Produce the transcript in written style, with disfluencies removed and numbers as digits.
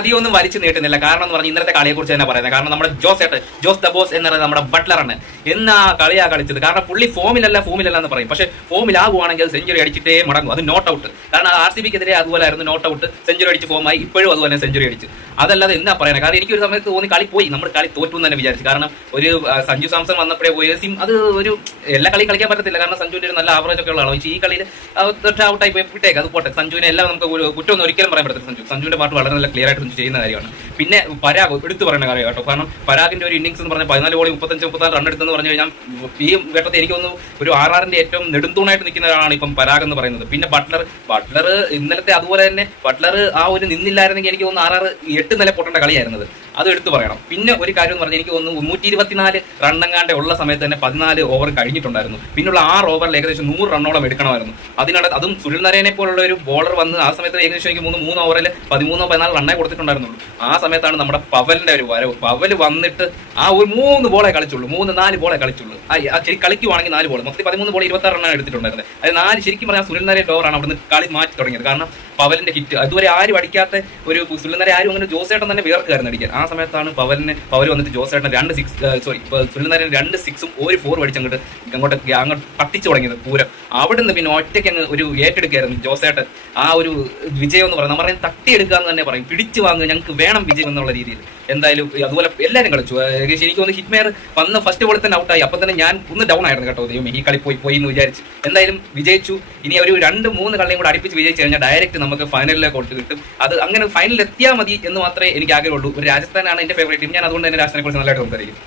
അധികം ഒന്നും വലിച്ചു നീട്ടുന്നില്ല. കാരണം എന്ന് പറഞ്ഞാൽ ഇന്നലത്തെ കളിയെക്കുറിച്ച് തന്നെ പറയുന്നത്. കാരണം നമ്മുടെ ജോസ് ദ ബോസ് എന്ന് പറയുന്നത് നമ്മുടെ ബട്ട്ലറാണ്. എന്നാ കളിയാ കളിച്ചത്. കാരണം പുള്ളി ഫോമിലല്ല എന്ന് പറയും. പക്ഷേ ഫോമിലാകുവാണെങ്കിൽ സെഞ്ചുറി അടിച്ചിട്ടേ മടങ്ങും. അത് നോട്ട് ഔട്ട്. കാരണം RCBക്കെതിരെ അതുപോലെ ആയിരുന്നു, നോട്ട് ഔട്ട്, സെഞ്ചുറി അടിച്ച് ഫോമായി. ഇപ്പോഴും അതുപോലെ സെഞ്ചുറി അടിച്ച്. അതല്ലാതെ എന്നാ പറയുന്നത്. കാരണം എനിക്കൊരു സമയത്ത് തോന്നി കളി പോയി, നമ്മൾ കളി തോറ്റു എന്ന് തന്നെ വിചാരിച്ചു. കാരണം ഒരു സഞ്ജു സാംസൺ വന്നപ്പോഴേ പോയി അത് ഒരു എല്ലാ കളി കളിക്കാൻ പറ്റത്തില്ല. കാരണം സഞ്ജുവിന്റെ ഒരു നല്ല ആവറേജ് ഒക്കെ ഉള്ളതാണ്. ഈ കളിയിൽ ഔട്ടായി പോയി വിട്ടേക്ക്, അത് പോട്ടെ. സഞ്ജുവിനെ എല്ലാം നമുക്ക് കുറ്റമൊന്നും ഒരിക്കലും പറയാൻ പറ്റത്തില്ല. സഞ്ജുവിന്റെ പാട്ട് വളരെ നല്ല ക്ലിയർ ആയിട്ട് ചെയ്യുന്ന കാര്യമാണ്. പിന്നെ പരാഗ് എടുത്തു പറയുന്ന കാര്യം കേട്ടോ. കാരണം പരാഗിന്റെ ഒരു ഇന്നിംഗ്സ് എന്ന് പറഞ്ഞാൽ 14 ബോളിൽ 35-34 റൺ എടുത്തെന്ന് പറഞ്ഞു കഴിഞ്ഞാൽ ഈ ഘട്ടത്തിൽ എനിക്ക് തോന്നുന്നു ഒരു RRന്റെ ഏറ്റവും നെടുന്തൂണായിട്ട് നിൽക്കുന്ന ഒരാളാണ് ഇപ്പം പരാഗ് എന്ന് പറയുന്നത്. പിന്നെ ബട്ട്ലർ ഇന്നലത്തെ അതുപോലെ തന്നെ ബട്ട്ലർ ആ ഒരു നിന്നില്ലായിരുന്നെങ്കിൽ എനിക്ക് തോന്നുന്നു RR 8 നില പൊട്ടേണ്ട കളിയായിരുന്നത്. അത് എടുത്തു പറയണം. പിന്നെ ഒരു കാര്യം എന്ന് പറഞ്ഞാൽ എനിക്ക് തോന്നുന്നു 124 റണ്ണെങ്ങാണ്ട് ഉള്ള സമയത്ത് തന്നെ 14 ഓവർ കഴിഞ്ഞിട്ടുണ്ടായിരുന്നു. പിന്നുള്ള 6 ഓവറിൽ ഏകദേശം 100 റണ്ണോളം എടുക്കണമായിരുന്നു. അതും സുനിൽ നരേനെ പോലുള്ള ഒരു ബോളർ വന്ന് ആ സമയത്ത് ഏകദേശം എനിക്ക് 3 ഓവറിൽ 13-14 റണ്ണേ കൊടുത്തിട്ടുണ്ടായിരുന്നുള്ളൂ. ആ സമയത്താണ് നമ്മുടെ പവലിന്റെ ഒരു വരവ്. പവൽ വന്നിട്ട് ആ ഒരു 3 ബോളെ കളിച്ചുള്ളൂ, 4 ബോളെ കളിച്ചുള്ളൂ. ശരി കളിക്കുവാണെങ്കിൽ 4 ബോൾ, മൊത്തത്തിൽ 13 ബോൾ 26 റണ്ണാണ് എടുത്തിട്ടുണ്ടായിരുന്നത്. അത് 4 ശരിക്കും പറഞ്ഞാൽ സുനിൽ നരേന്റെ ഓവറാണ് അവിടുന്ന് കളി മാറ്റി തുടങ്ങിയത്. കാരണം പവലിന്റെ ഹിറ്റ് അതുവരെ ആരും അടിക്കാത്ത ഒരു സുനിൽ നരേ ആരും അങ്ങനെ ജോസേട്ടൻ തന്നെ വേർക്കായിരുന്നു അടിക്കാൻ. ആ സമയത്താണ് പവൽ വന്നിട്ട് ജോസേട്ടൻ 2 6 സുനിൽ നരേൻ 2 6ഉം ഒരു 4 അടിച്ചങ്ങോട്ട് അങ്ങോട്ട് പട്ടിച്ചു തുടങ്ങിയത് പൂരം. അവിടെ നിന്ന് പിന്നെ ഒറ്റയ്ക്ക് അങ്ങ് ഒരു ഏറ്റെടുക്കുകയായിരുന്നു ജോസേട്ടൻ. ആ ഒരു വിജയം എന്ന് പറയുന്നത് നമ്മൾ തട്ടിയെടുക്കുക എന്ന് തന്നെ പറയും. പിടിച്ചു വാങ്ങുക, ഞങ്ങൾക്ക് വേണം വിജയം എന്നുള്ള രീതിയിൽ. എന്തായാലും അതുപോലെ എല്ലാവരും കളിച്ചു. ഏകദേശം എനിക്ക് തോന്നുന്നു ഹിറ്റ്മെയർ വന്ന ഫസ്റ്റ് ബോളിൽ തന്നെ ഔട്ടായി. അപ്പം തന്നെ ഞാൻ ഒന്ന് ഡൗൺ ആയിരുന്നു കേട്ടോ. ദൈവം ഈ കളി പോയി എന്ന് വിചാരിച്ചു. എന്തായാലും വിജയിച്ചു. ഇനി ഒരു 2-3 കളിയും കൂടെ അടുപ്പിച്ച് വിജയിച്ചു കഴിഞ്ഞാൽ ഡയറക്റ്റ് നമുക്ക് ഫൈനലിലേക്ക് കൊണ്ട് കിട്ടും. അത് അങ്ങനെ ഫൈനലിൽ എത്തിയാൽ മതി എന്ന് മാത്രമേ എനിക്ക് ആഗ്രഹമുള്ളൂ. ഒരു രാജസ്ഥാനാണ് എൻ്റെ ഫേവറേറ്റ് ടീം. ഞാൻ അതുകൊണ്ട് തന്നെ രാജസ്ഥാനെ കുറിച്ച് നല്ലതായിട്ട് സംസാരിക്കും.